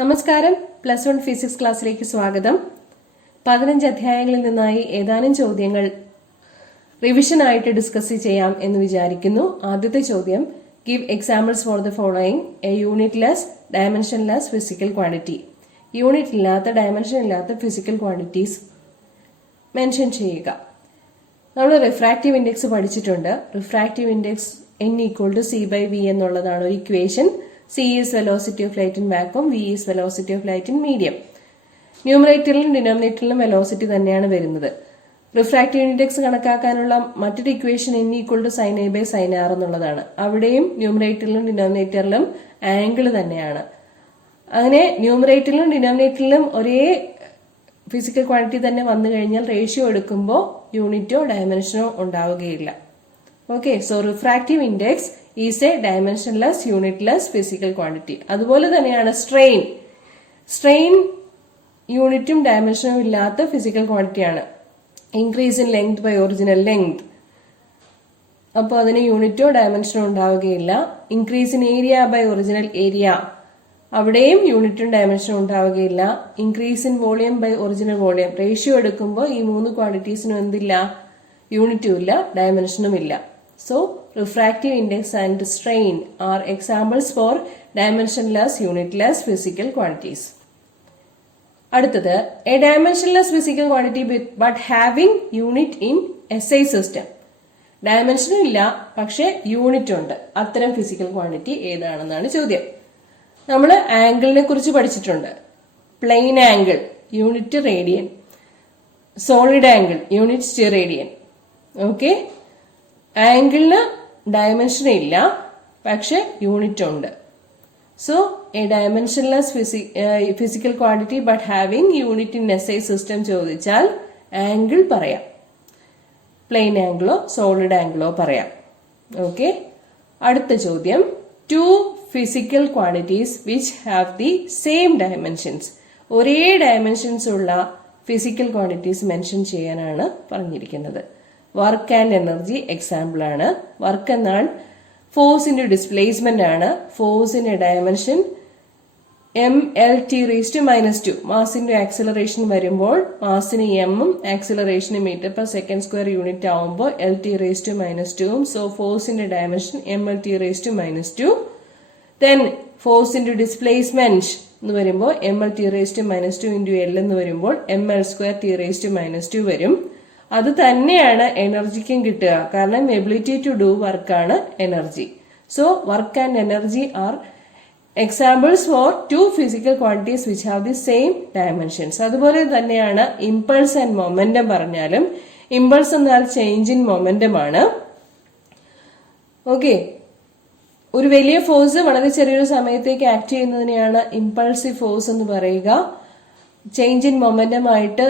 നമസ്കാരം. +1 ഫിസിക്സ് ക്ലാസ്സിലേക്ക് സ്വാഗതം. 15 അധ്യായങ്ങളിൽ നിന്നായി ഏതാനും ചോദ്യങ്ങൾ റിവിഷൻ ആയിട്ട് ഡിസ്കസ് ചെയ്യാം എന്ന് വിചാരിക്കുന്നു. ആദ്യത്തെ ചോദ്യം, give examples for the following: A unitless dimensionless physical quantity. Unit ഇല്ലാത്ത ഡയമെൻഷൻ ഇല്ലാത്ത ഫിസിക്കൽ ക്വാണ്ടിറ്റീസ് മെൻഷൻ ചെയ്യുക. നമ്മൾ റിഫ്രാക്റ്റീവ് ഇൻഡെക്സ് പഠിച്ചിട്ടുണ്ട്. റിഫ്രാക്റ്റീവ് ഇൻഡെക്സ് n=c/v എന്നുള്ളതാണ് ഒരു equation. C is velocity of light in vacuum, V is velocity of light in medium. ന്യൂമറേറ്ററിലും ഡിനോമിനേറ്ററിലും velocity തന്നെയാണ് വരുന്നത്. റിഫ്രാക്റ്റീവ് ഇൻഡെക്സ് കണക്കാക്കാനുള്ള മറ്റൊരു ഇക്വേഷൻ n=sin a/sin r എന്നുള്ളതാണ്. അവിടെയും ന്യൂമറേറ്ററിലും ഡിനോമിനേറ്ററിലും ആംഗിൾ തന്നെയാണ്. അങ്ങനെ ന്യൂമറേറ്ററിലും ഡിനോമിനേറ്ററിലും ഒരേ ഫിസിക്കൽ ക്വാണ്ടിറ്റി തന്നെ വന്നു കഴിഞ്ഞാൽ റേഷ്യോ എടുക്കുമ്പോൾ യൂണിറ്റോ ഡയമെൻഷനോ ഉണ്ടാവുകയില്ല. Okay, so refractive index is a dimensionless unitless physical quantity. അതുപോലെ തന്നെയാണ് സ്ട്രെയിൻ യൂണിറ്റും ഡയമെൻഷനും ഇല്ലാത്ത ഫിസിക്കൽ ക്വാണ്ടിറ്റിയാണ്. Increase in length by original length, അപ്പോൾ അതിന് യൂണിറ്റോ ഡയമെൻഷനോ ഉണ്ടാവുകയില്ല. Increase in area by original area, അവിടെയും യൂണിറ്റും ഡയമെൻഷനും ഉണ്ടാവുകയില്ല. Increase in volume by original volume, ratio എടുക്കുമ്പോൾ ഈ മൂന്ന് ക്വാണ്ടിറ്റീസിനും എന്തില്ല? യൂണിറ്റും ഇല്ല, ഡയമെൻഷനും ഇല്ല. So, refractive index and strain are examples for dimensionless, unitless physical quantities. അടുത്തത്, a dimensionless physical quantity but having unit in SI system. ഡയമെൻഷനും ഇല്ല, പക്ഷെ യൂണിറ്റ് ഉണ്ട്. അത്തരം ഫിസിക്കൽ ക്വാണ്ടിറ്റി ഏതാണെന്നാണ് ചോദ്യം. നമ്മൾ ആംഗിളിനെ കുറിച്ച് പഠിച്ചിട്ടുണ്ട്. Plane angle unit radian, solid angle unit steradian. Okay, ആംഗിളിന് ഡയമെൻഷൻ ഇല്ല, പക്ഷെ യൂണിറ്റ് ഉണ്ട്. So a dimensionless physical quantity but having unit in SI system ചോദിച്ചാൽ ആംഗിൾ പറയാം, പ്ലെയിൻ ആംഗിളോ സോളിഡ് ആംഗിളോ പറയാം. ഓക്കെ, അടുത്ത ചോദ്യം, two physical quantities which have the same dimensions. ഒരേ ഡയമെൻഷൻസ് ഉള്ള ഫിസിക്കൽ ക്വാണ്ടിറ്റീസ് മെൻഷൻ ചെയ്യാനാണ് പറഞ്ഞിരിക്കുന്നത്. വർക്ക് ആൻഡ് എനർജി എക്സാമ്പിൾ ആണ്. വർക്ക് എന്നാൽ ഫോഴ്സിന്റെ ഡിസ്പ്ലേസ്മെന്റ് ആണ്. ഫോഴ്സിന്റെ ഡയമെൻഷൻ mLT⁻². മാസിന്റെ ആക്സിലറേഷൻ വരുമ്പോൾ മാസിന് എമ്മും ആക്സിലറേഷന് m/s² യൂണിറ്റ് ആവുമ്പോൾ LT⁻². സോ ഫോഴ്സിന്റെ ഡയമെൻഷൻ mLT⁻². ദെൻ ഫോഴ്സിന്റെ ഡിസ്പ്ലേസ്മെന്റ് എന്ന് വരുമ്പോൾ mLT⁻² L എന്ന് വരുമ്പോൾ mL²T⁻² വരും. അത് തന്നെയാണ് എനർജിക്കും കിട്ടുക, കാരണം എബിലിറ്റി ടു ഡു വർക്കാണ് energy. So work and energy are examples for two physical quantities which have the same dimensions. അതുപോലെ തന്നെയാണ് ഇമ്പൾസ് ആൻഡ് മൊമെന്റം പറഞ്ഞാലും. ഇമ്പൾസ് എന്നാൽ ചേഞ്ച് ഇൻ മൊമെന്റം ആണ്. ഓക്കെ, ഒരു വലിയ ഫോഴ്സ് വളരെ ചെറിയൊരു സമയത്തേക്ക് ആക്ട് ചെയ്യുന്നതിനെയാണ് ഇമ്പൾസീവ് ഫോഴ്സ് എന്ന് പറയുക. ചേഞ്ച് ഇൻ മൊമെന്റം ആയിട്ട്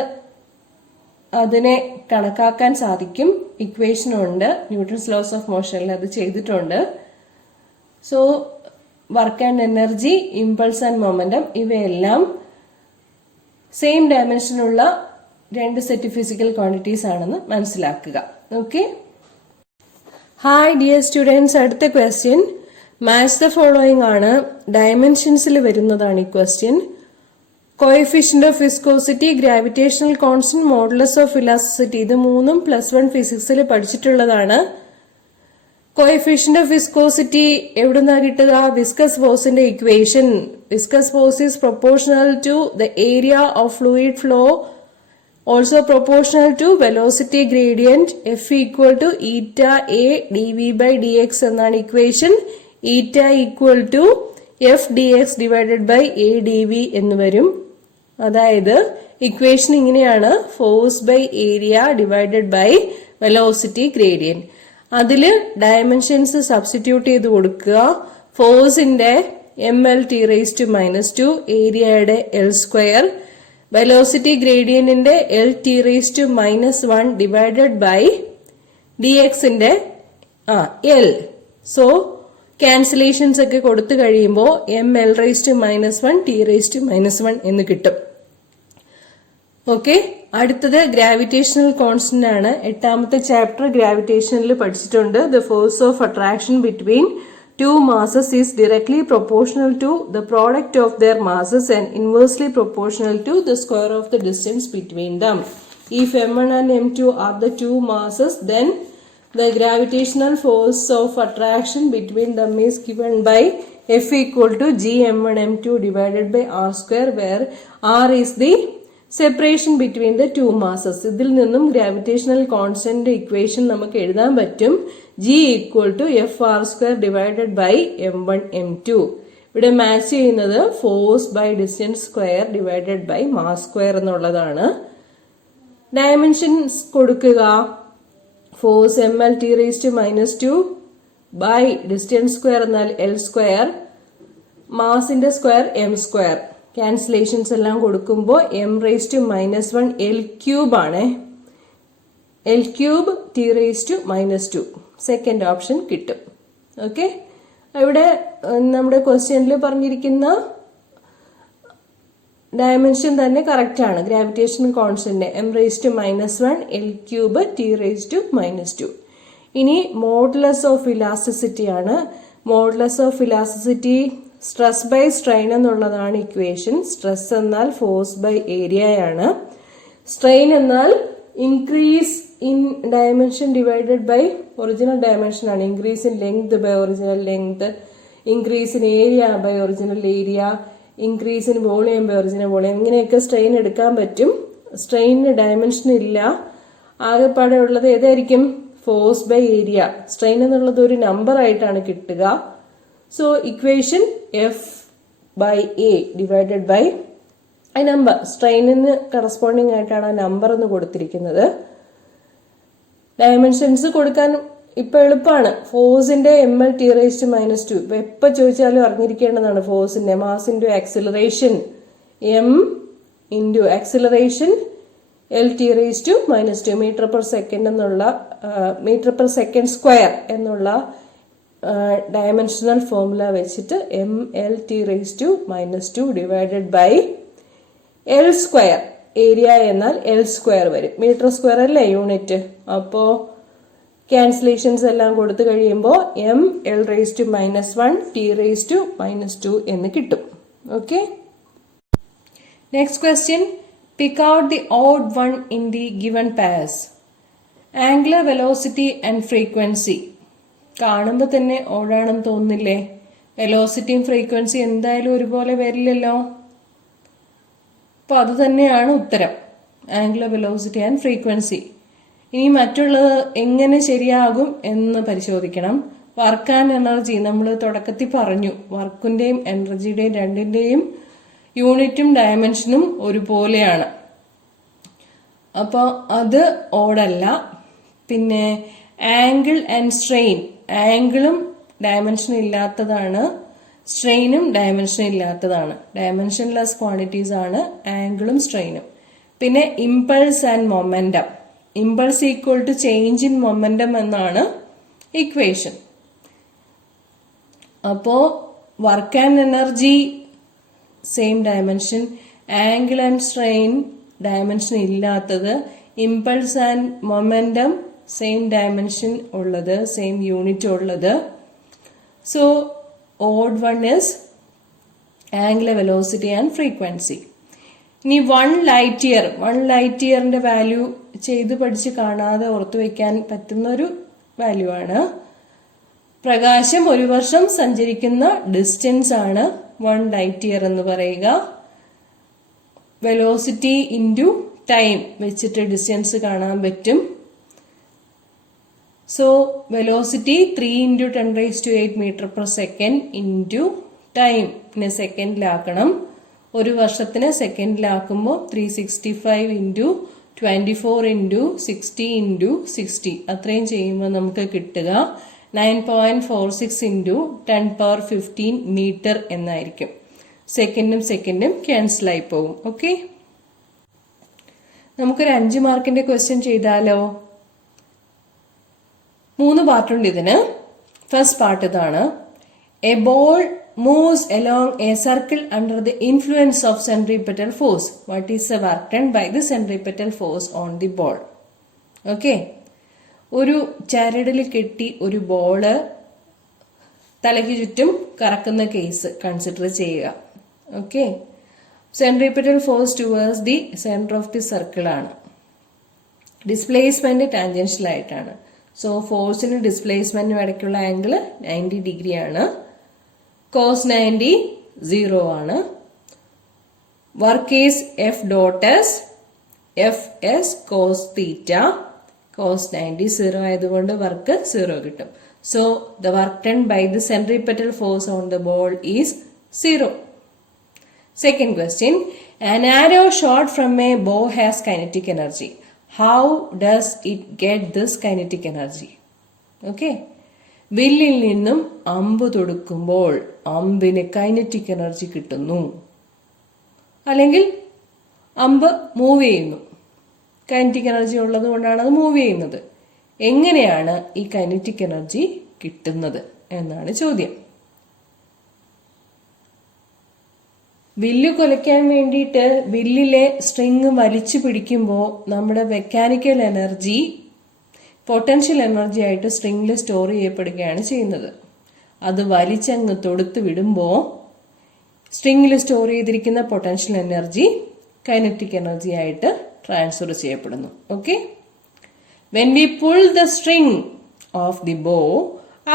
അതിനെ കണക്കാക്കാൻ സാധിക്കും. ഇക്വേഷൻ ഉണ്ട്, ന്യൂട്ടൺസ് ലോസ് ഓഫ് മോഷനിൽ അത് ചെയ്തിട്ടുണ്ട്. So work and energy, impulse and momentum ഇവയെല്ലാം സെയിം ഡയമെൻഷനുള്ള രണ്ട് സെറ്റ് ഫിസിക്കൽ ക്വാണ്ടിറ്റീസ് ആണെന്ന് മനസ്സിലാക്കുക. Okay, hi dear students. അടുത്ത ക്വസ്റ്റ്യൻ മാച്ച് ദ ഫോളോയിങ് ആണ്. ഡയമെൻഷൻസിൽ വരുന്നതാണ് ഈ question. Coefficient of viscosity, gravitational constant, modulus of elasticity. ഇത് മൂന്നും +1 ഫിസിക്സിൽ പഠിച്ചിട്ടുള്ളതാണ്. കോഎഫിഷ്യന്റ് ഓഫ് വിസ്കോസിറ്റി എവിടുന്നാ കിട്ടുക? വിസ്കസ് ഫോഴ്സിന്റെ equation. Viscous force is proportional to the area of fluid flow, also proportional to velocity gradient. F = η A dV/dx എന്നാണ് equation. η = F dx/A dV എന്ന് വരും. അതായത് ഇക്വേഷൻ ഇങ്ങനെയാണ്: force by area divided by velocity gradient. അതില് dimensions substitute ചെയ്ത് കൊടുക്കുക. ഫോഴ്സിന്റെ mLT⁻², ഏരിയയുടെ L², വെലോസിറ്റി ഗ്രേഡിയന്റിന്റെ LT⁻⁻1 ഡിവൈഡഡ് ബൈ dxന്റെ L. സോ ക്യാൻസലേഷൻസ് ഒക്കെ കൊടുത്തു കഴിയുമ്പോൾ mL⁻⁻1 T⁻⁻1 എന്ന് കിട്ടും. ഓക്കെ, അടുത്തത് ഗ്രാവിറ്റേഷണൽ കോൺസ്റ്റന്റ് ആണ്. 8ാമത്തെ ചാപ്റ്റർ ഗ്രാവിറ്റേഷനിൽ പഠിച്ചിട്ടുണ്ട്. The force of attraction between two masses is directly proportional to the product of their masses and inversely proportional to the square of the distance between them. If m1 and m2 are the two masses, then the gravitational force of attraction between them is given by F equal to G m1 m2 divided by r square, where r is the separation between the two masses. ഇതിൽ നിന്നും gravitational constant equation നമുക്ക് എഴുതാൻ പറ്റും G equal to FR square divided by m1 m2. ഇവിടെ match ചെയ്യുന്നത് force by distance square divided by mass square എന്നുള്ളതാണ്. Dimensions കൊടുക്കുക. Force mL(T)-2 by distance square എന്നാൽ L സ്ക്വയർ, മാസിന്റെ സ്ക്വയർ m സ്ക്വയർ. ക്യാൻസലേഷൻസ് എല്ലാം കൊടുക്കുമ്പോൾ m⁻⁻1 L³ ആണ്. L³ T⁻². Second option കിട്ടും. ഓക്കെ, ഇവിടെ നമ്മുടെ ക്വസ്റ്റ്യനിൽ പറഞ്ഞിരിക്കുന്ന ഡയമെൻഷൻ തന്നെ കറക്റ്റ് ആണ്. Gravitational constant m⁻⁻1 L³ T⁻². ഇനി മോഡുലസ് ഓഫ് ഇലാസ്റ്റിസിറ്റി ആണ്. Modulus of elasticity stress by strain എന്നുള്ളതാണ് ഇക്വേഷൻ. സ്ട്രെസ് എന്നാൽ ഫോഴ്സ് ബൈ ഏരിയയാണ്. സ്ട്രെയിൻ എന്നാൽ increase in dimension divided by original dimension ആണ്. Increase in length by original length, increase in area by original area, increase in volume by original volume. ഇങ്ങനെയൊക്കെ strain എടുക്കാൻ പറ്റും. സ്ട്രെയിനിന് dimension ഇല്ല. ആകെപ്പാടെ ഉള്ളത് ഏതായിരിക്കും? Force by area. സ്ട്രെയിൻ എന്നുള്ളത് ഒരു നമ്പർ ആയിട്ടാണ് കിട്ടുക. So equation F/A divided by ആ നമ്പർ. സ്ട്രെയിനിന് കറസ്പോണ്ടിങ് ആയിട്ടാണ് ആ നമ്പർ എന്ന് കൊടുത്തിരിക്കുന്നത്. ഡയമെൻഷൻസ് കൊടുക്കാൻ ഇപ്പൊ എളുപ്പമാണ്. ഫോഴ്സിന്റെ mL(T)-2. ഇപ്പൊ എപ്പോ ചോദിച്ചാലും അറിഞ്ഞിരിക്കേണ്ടതാണ് ഫോഴ്സിന്റെ. Mass into acceleration m into acceleration L(T)-2 metre per second എന്നുള്ള മീറ്റർ പെർ സെക്കൻഡ് സ്ക്വയർ എന്നുള്ള ഡയമെൻഷണൽ ഫോർമുല വെച്ചിട്ട് mL(T)-2 divided by L square. Area എന്നാൽ L സ്ക്വയർ വരും. മീറ്റർ സ്ക്വയർ അല്ലേ യൂണിറ്റ്. അപ്പോ ക്യാൻസലേഷൻസ് എല്ലാം കൊടുത്തു കഴിയുമ്പോൾ mL(1 T)-2 എന്ന് കിട്ടും. Okay, next question. Pick out the odd one in the given pairs. Angular velocity and frequency. കാണുമ്പോൾ തന്നെ ഓടാണെന്ന് തോന്നുന്നില്ലേ? വെലോസിറ്റിയും ഫ്രീക്വൻസി എന്തായാലും ഒരുപോലെ വരില്ലല്ലോ. അപ്പൊ അത് തന്നെയാണ് ഉത്തരം, ആംഗുലർ വെലോസിറ്റി ആൻഡ് ഫ്രീക്വൻസി. ഇനി മറ്റുള്ളത് എങ്ങനെ ശരിയാകും എന്ന് പരിശോധിക്കണം. വർക്ക് ആൻഡ് എനർജി നമ്മൾ തുടക്കത്തിൽ പറഞ്ഞു. വർക്കിന്റെയും എനർജിയുടെയും രണ്ടിന്റെയും യൂണിറ്റും ഡയമെൻഷനും ഒരുപോലെയാണ്. അപ്പോൾ അത് ഓടല്ല. പിന്നെ ആംഗിൾ ആൻഡ് സ്ട്രെയിൻ. ആംഗിളും ഡയമെൻഷൻ ഇല്ലാത്തതാണ്, സ്ട്രെയിനും ഡയമെൻഷൻ ഇല്ലാത്തതാണ്. ഡയമെൻഷൻലെസ് ക്വാണ്ടിറ്റീസ് ആണ് ആംഗിളും സ്ട്രെയിനും. പിന്നെ impulse and momentum. Impulse equal to change in momentum എന്നാണ് ഇക്വേഷൻ. അപ്പോ work and energy same dimension, angle and strain dimension ഇല്ലാത്തത്, impulse and momentum same dimension ഉള്ളത്, സെയിം യൂണിറ്റ് ഉള്ളത്. So odd one is angular velocity and frequency. ഇനി 1 light year. 1 light ഇയറിന്റെ value ചെയ്ത് പഠിച്ച് കാണാതെ ഓർത്തു വെക്കാൻ പറ്റുന്ന ഒരു വാല്യൂ ആണ്. പ്രകാശം ഒരു വർഷം സഞ്ചരിക്കുന്ന ഡിസ്റ്റൻസ് ആണ് 1 ലൈറ്റ് ഇയർ എന്ന് പറയുക. വെലോസിറ്റി ഇൻറ്റു ടൈം വെച്ചിട്ട് ഡിസ്റ്റൻസ് കാണാൻ പറ്റും. So velocity 3 × 10⁸ metre per second into ടൈമിനെ സെക്കൻഡിലാക്കണം. ഒരു വർഷത്തിന് സെക്കൻഡിലാക്കുമ്പോൾ 365 × 24 × 60 × 60 അത്രയും ചെയ്യുമ്പോൾ നമുക്ക് കിട്ടുക 9.46 × 10⁻15 മീറ്റർ എന്നായിരിക്കും. സെക്കൻഡും ക്യാൻസൽ ആയി പോകും. ഓക്കെ, നമുക്കൊരു 5 മാർക്കിന്റെ ക്വസ്റ്റ്യൻ ചെയ്താലോ? 3 പാർട്ടുണ്ട് ഇതിന്. ഫസ്റ്റ് പാർട്ട് ഇതാണ്. A ball moves along a circle under the influence of centripetal force. What is the work done by the centripetal force on the ball? Okay, ഒരു ചരടിൽ കെട്ടി ഒരു ബോള് തലയ്ക്ക് ചുറ്റും കറക്കുന്ന കേസ് കൺസിഡർ ചെയ്യുക. Okay, centripetal force towards the centre of the circle ആണ്. Displacement tangential ആയിട്ടാണ്. സോ ഫോഴ്സിനും ഡിസ്പ്ലേസ്മെന്റിനും ഇടയ്ക്കുള്ള ആംഗിൾ 90 ഡിഗ്രി ആണ്. cos 90 0 ആണ്. Work is F dot S F S cos theta. cos 90 0 ആയതുകൊണ്ട് വർക്ക് 0 കിട്ടും. So the work done by the centripetal force on the ball is 0. Second question, an arrow shot from a bow has kinetic energy. How does it get this kinetic energy? Okay. വില്ലിൽ നിന്നും അമ്പ് തൊടുക്കുമ്പോൾ അമ്പിന് kinetic energy കിട്ടുന്നു, അല്ലെങ്കിൽ അമ്പ് move ചെയ്യുന്നു. Kinetic energy ഉള്ളത് കൊണ്ടാണ് അത് move ചെയ്യുന്നത്. എങ്ങനെയാണ് ഈ കൈനറ്റിക് എനർജി കിട്ടുന്നത് എന്നാണ് ചോദ്യം. വില്ല് കൊലയ്ക്കാൻ വേണ്ടിയിട്ട് വില്ലിലെ സ്ട്രിങ് വലിച്ചു പിടിക്കുമ്പോൾ നമ്മുടെ മെക്കാനിക്കൽ എനർജി പൊട്ടൻഷ്യൽ എനർജി ആയിട്ട് സ്ട്രിങ്ങിൽ സ്റ്റോർ ചെയ്യപ്പെടുകയാണ് ചെയ്യുന്നത്. അത് വലിച്ചങ്ങ് തൊടുത്ത് വിടുമ്പോൾ സ്ട്രിങ്ങിൽ സ്റ്റോർ ചെയ്തിരിക്കുന്ന പൊട്ടൻഷ്യൽ എനർജി കൈനറ്റിക് എനർജി ആയിട്ട് ട്രാൻസ്ഫർ ചെയ്യപ്പെടുന്നു. Okay, when we pull the string of the bow,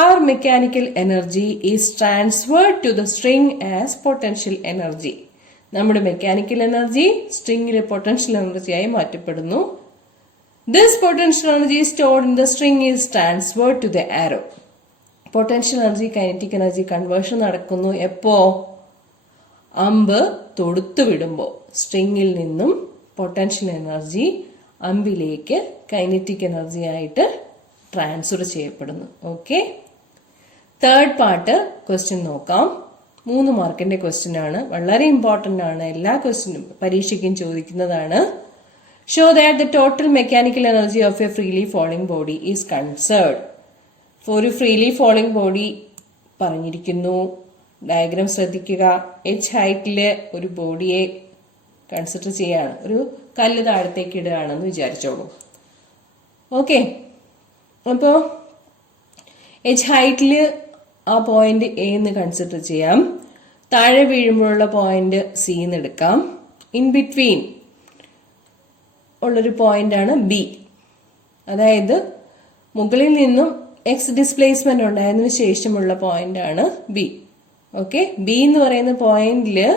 our mechanical energy is transferred to the string as potential energy. നമ്മുടെ mechanical energy സ്ട്രിങ്ങിലെ പൊട്ടൻഷ്യൽ എനർജിയായി മാറ്റപ്പെടുന്നു. This potential energy stored in the string is transferred to the arrow. Potential energy kinetic energy conversion നടക്കുന്നു എപ്പോ? അമ്പ് തൊടുത്തു വിടുമ്പോൾ സ്ട്രിങ്ങിൽ നിന്നും potential energy അമ്പിലേക്ക് kinetic energy ആയിട്ട് ട്രാൻസ്ഫർ ചെയ്യപ്പെടുന്നു. ഓക്കെ, തേർഡ് പാർട്ട് ക്വസ്റ്റ്യൻ നോക്കാം. 3 മാർക്കിന്റെ ക്വസ്റ്റ്യൻ ആണ്, വളരെ ഇമ്പോർട്ടന്റ് ആണ്, എല്ലാ ക്വസ്റ്റ്യനും പരീക്ഷയ്ക്കും ചോദിക്കുന്നതാണ്. Show that the total mechanical energy of a freely falling body is conserved. ഒരു ഫ്രീലി ഫോളിംഗ് ബോഡി പറഞ്ഞിരിക്കുന്നു. ഡയഗ്രാം ശ്രദ്ധിക്കുക. h ഹൈറ്റില് ഒരു ബോഡിയെ കൺസിഡർ ചെയ്യാണ്, ഒരു കല്ല് താഴത്തേക്ക് ഇടുകയാണെന്ന് വിചാരിച്ചോളൂ. ഓക്കെ, അപ്പോ h ഹൈറ്റില് ആ പോയിന്റ് എ എന്ന് കൺസിഡർ ചെയ്യാം. താഴെ വീഴുമ്പോഴുള്ള പോയിന്റ് സി എന്ന് എടുക്കാം. ഇൻ ബിറ്റ്വീൻ ഉള്ളൊരു പോയിന്റ് ആണ് ബി. അതായത് മുകളിൽ നിന്നും എക്സ് ഡിസ്പ്ലേസ്മെന്റ് ഉണ്ടായതിനു ശേഷമുള്ള പോയിന്റ് ആണ് ബി. ഓക്കെ, ബി എന്ന് പറയുന്ന പോയിന്റില്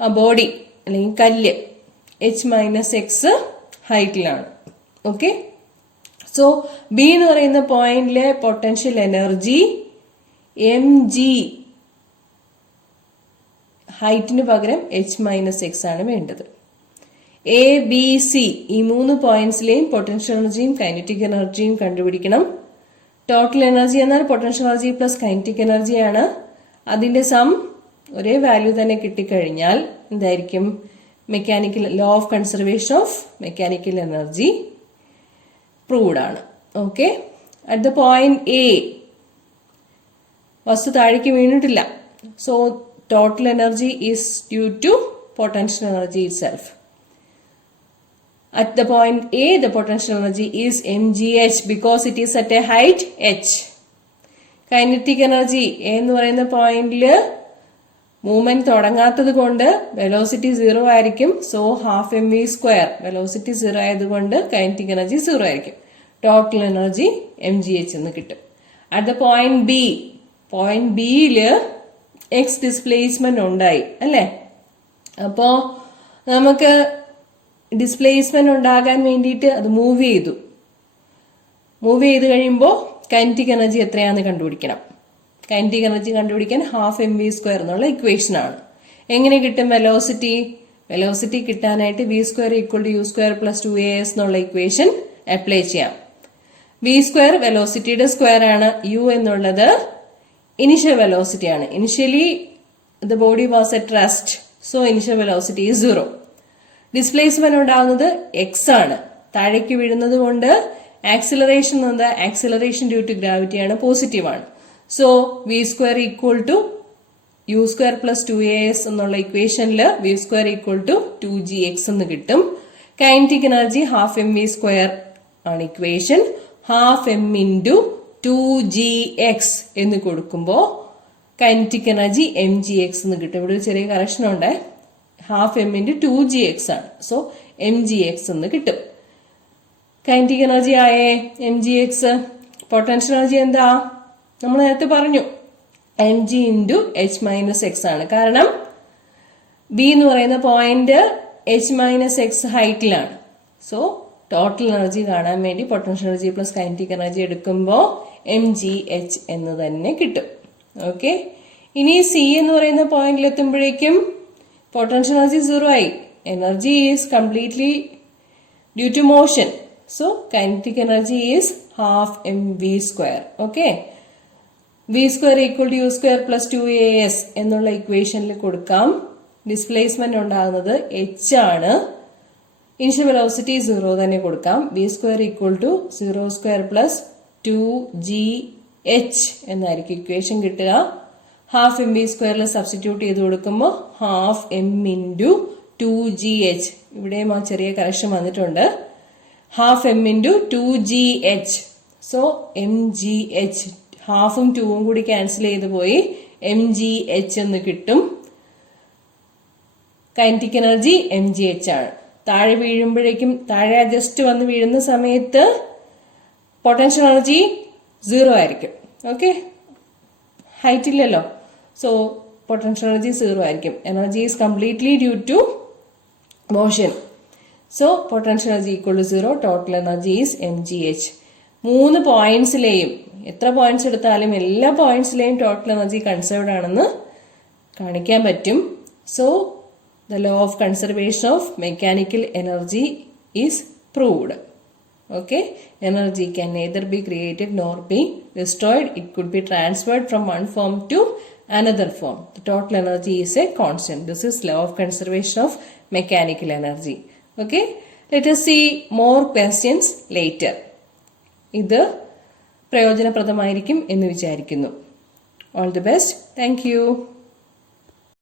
ആ ബോഡി അല്ലെങ്കിൽ കല്ല് h-x ഹൈറ്റിലാണ്. ഓക്കെ, സോ ബി എന്ന് പറയുന്ന പോയിന്റിലെ പൊട്ടൻഷ്യൽ എനർജി mg, ഹൈറ്റിന് പകരം h-x ആണ് വേണ്ടത്. എ ബി സി ഈ 3 പോയിന്റ്സിലെയും പൊട്ടൻഷ്യൽ എനർജിയും കൈനറ്റിക് എനർജിയും കണ്ടുപിടിക്കണം. ടോട്ടൽ എനർജി എന്നാൽ പൊട്ടൻഷ്യൽ എനർജി പ്ലസ് കൈനറ്റിക് എനർജിയാണ്. അതിന്റെ സം ഒരേ വാല്യൂ തന്നെ കിട്ടിക്കഴിഞ്ഞാൽ എന്തായിരിക്കും? Mechanical law of conservation of mechanical energy proved ആണ്. Okay, at the point A വസ്തു താഴേക്ക് വീണിട്ടില്ല. So total energy is due to potential energy itself. At the point A, the potential energy is mgh because it is at a height h. Kinetic energy എന്ന് പറയുന്ന പോയിന്റില് movement തുടങ്ങാത്തത് കൊണ്ട് velocity 0 ആയിരിക്കും. So half mv². Velocity 0 ആയതുകൊണ്ട് kinetic energy 0 ആയിരിക്കും. Total energy mgh എന്ന് കിട്ടും. At the point B, point ബിയില് X displacement ഉണ്ടായി അല്ലേ? അപ്പോ നമുക്ക് ഡിസ്പ്ലേസ്മെന്റ് ഉണ്ടാകാൻ വേണ്ടിയിട്ട് അത് മൂവ് ചെയ്തു. മൂവ് ചെയ്ത് കഴിയുമ്പോൾ കൈനറ്റിക് എനർജി എത്രയാണെന്ന് കണ്ടുപിടിക്കണം. കൈനറ്റിക് എനർജി കണ്ടുപിടിക്കാൻ ഹാഫ് mv² എന്നുള്ള ഇക്വേഷൻ ആണ്. എങ്ങനെ കിട്ടും വെലോസിറ്റി? വെലോസിറ്റി കിട്ടാനായിട്ട് v² = u² + 2as എന്നുള്ള ഇക്വേഷൻ അപ്ലൈ ചെയ്യാം. v² വെലോസിറ്റിയുടെ സ്ക്വയർ ആണ്. u എന്നുള്ളത് ഇനിഷ്യൽ വെലോസിറ്റി ആണ്. Initially the body was at rest, so initial velocity is 0. Displacement ഉണ്ടാകുന്നത് എക്സ് ആണ്. താഴേക്ക് വീഴുന്നത് കൊണ്ട് ആക്സിലറേഷൻ എന്നത് ആക്സിലറേഷൻ ഡ്യൂ ടു ഗ്രാവിറ്റി ആണ്, പോസിറ്റീവ് ആണ്. സോ v² = u² + 2as എന്നുള്ള ഇക്വേഷനിൽ v² = 2gx എന്ന് കിട്ടും. കൈനറ്റിക് എനർജി ഹാഫ് mv² ആണ് ഇക്വേഷൻ. ഹാഫ് m × 2gx എന്ന് കൊടുക്കുമ്പോൾ കൈനറ്റിക് എനർജി mgx എന്ന് കിട്ടും. ഇവിടെ ഒരു ചെറിയ കറക്ഷൻ ഉണ്ട്, ഹാഫ് m into 2gx ആണ്. സോ mgx എന്ന് കിട്ടും. കൈനറ്റിക് എനർജി ആയേ mgx. പൊട്ടൻഷ്യൽ എനർജി എന്താ? നമ്മൾ നേരത്തെ പറഞ്ഞു mg into h minus x ആണ്. കാരണം ബി എന്ന് പറയുന്ന പോയിന്റ് h minus x ഹൈറ്റിലാണ്. സോ ടോട്ടൽ എനർജി കാണാൻ വേണ്ടി potential energy plus kinetic energy എടുക്കുമ്പോൾ mgh എന്ന് തന്നെ കിട്ടും. ഓക്കെ, ഇനി സി എന്ന് പറയുന്ന പോയിന്റിൽ എത്തുമ്പോഴേക്കും പൊട്ടൻഷ്യൽ എനർജി 0 ആയി. Energy is completely due to motion. So kinetic energy is half mv². Okay, v² equal to u² plus 2as എന്നുള്ള ഇക്വേഷനിൽ കൊടുക്കാം. ഡിസ്പ്ലേസ്മെന്റ് ഉണ്ടാകുന്നത് h ആണ്. ഇനിഷ്യൽ വെലോസിറ്റി 0 തന്നെ കൊടുക്കാം. v² equal to 0² plus 2gh എന്നായിരിക്കും ഇക്വേഷൻ കിട്ടുക. ഹാഫ് mv² സബ്സ്റ്റിറ്റ്യൂട്ട് ചെയ്ത് കൊടുക്കുമ്പോൾ ഹാഫ് m into 2gh. ഇവിടെയും ആ ചെറിയ കറക്ഷൻ വന്നിട്ടുണ്ട്. Half m into 2gh. So mgh ഹാഫും 2ഉം കൂടി ക്യാൻസൽ ചെയ്ത് പോയി mgh എന്ന് കിട്ടും. കൈനറ്റിക് എനർജി mgh ആണ്. താഴെ വീഴുമ്പോഴേക്കും, താഴെ ജസ്റ്റ് വന്ന് വീഴുന്ന സമയത്ത് പൊട്ടൻഷ്യൽ എനർജി 0 ആയിരിക്കും. ഓക്കെ, ഹൈറ്റ് ഇല്ലല്ലോ. സോ പൊട്ടൻഷ്യൽ എനർജി 0 ആയിരിക്കും. Energy is completely due to motion. So potential energy equal to 0. Total energy is mgh. 3 പോയിന്റ്സിലെയും, എത്ര പോയിന്റ്സ് എടുത്താലും എല്ലാ പോയിന്റ്സിലെയും ടോട്ടൽ എനർജി കൺസേർവ്ഡ് ആണെന്ന് കാണിക്കാൻ പറ്റും. So the law of conservation of mechanical energy is proved. Okay, energy can neither be created nor be destroyed. It could be transferred from one form to another form. The total energy is a constant. This is law of conservation of mechanical energy. Okay, let us see more questions later. ഇത് പ്രയോജനപ്രദമായിരിക്കും എന്ന് വിചാരിക്കുന്നു. All the best. Thank you.